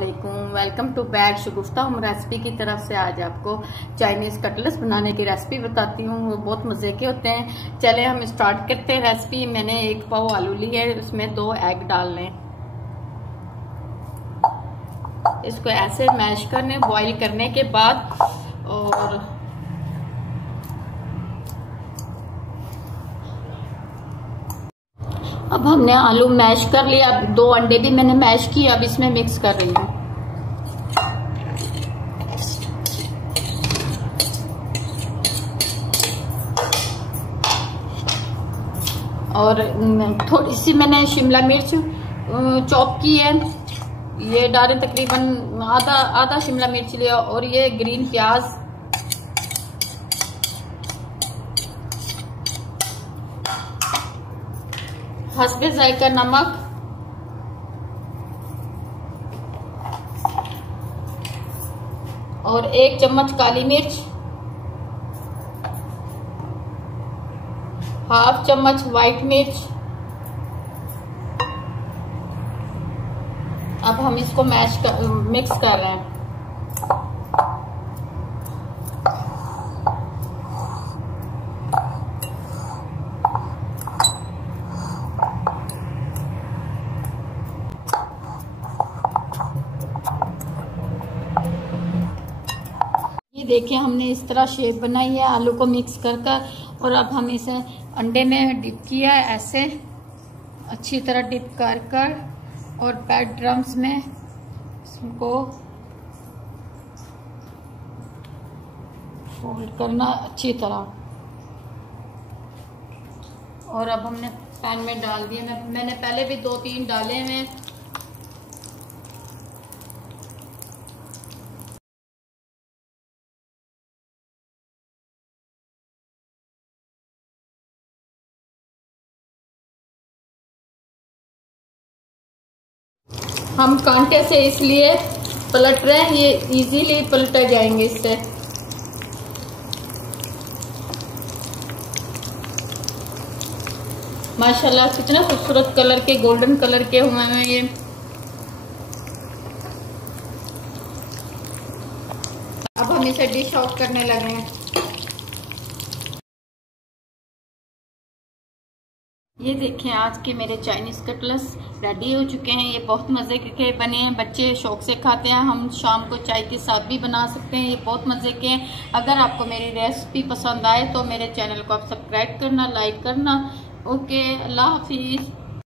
Welcome to back Shagufta home recipe की तरफ से। आज आपको चाइनीज कटलेट्स बनाने की रेसिपी बताती हूँ। वो बहुत मजे के होते हैं। चले हम स्टार्ट करते हैं रेसिपी। मैंने 1 पाव आलू लिए है, उसमें 2 एग डालने, इसको ऐसे मैश करने, बॉईल करने के बाद। और अब हमने आलू मैश कर लिया। अब 2 अंडे भी मैंने मैश किए, अब इसमें मिक्स कर रही हूँ। और थोड़ी सी मैंने शिमला मिर्च चॉप की है, ये डाले, तकरीबन आधा शिमला मिर्च लिया। और ये ग्रीन प्याज, हस्बे जायका नमक, और 1 चम्मच काली मिर्च, 1/2 चम्मच व्हाइट मिर्च। अब हम इसको मिक्स कर रहे हैं। ये देखिए, हमने इस तरह शेप बनाई है आलू को मिक्स कर। और अब हम इसे अंडे में डिप किया है, ऐसे अच्छी तरह डिप कर और पैड ड्रम्स में इसको फोल्ड करना अच्छी तरह। और अब हमने पैन में डाल दिए। मैंने पहले भी 2-3 डाले हैं। हम कांटे से इसलिए पलट रहे हैं, ये इजीली पलटे जाएंगे इससे। माशाल्लाह कितने खूबसूरत कलर के, गोल्डन कलर के हुए हैं ये। अब हम इसे डिश आउट करने लगे हैं। ये देखें, आज के मेरे चाइनीज कटलेट्स रेडी हो चुके हैं। ये बहुत मज़े के बने हैं, बच्चे शौक से खाते हैं। हम शाम को चाय के साथ भी बना सकते हैं। ये बहुत मज़े के हैं। अगर आपको मेरी रेसिपी पसंद आए तो मेरे चैनल को आप सब्सक्राइब करना, लाइक करना। ओके, अल्लाह हाफिज़।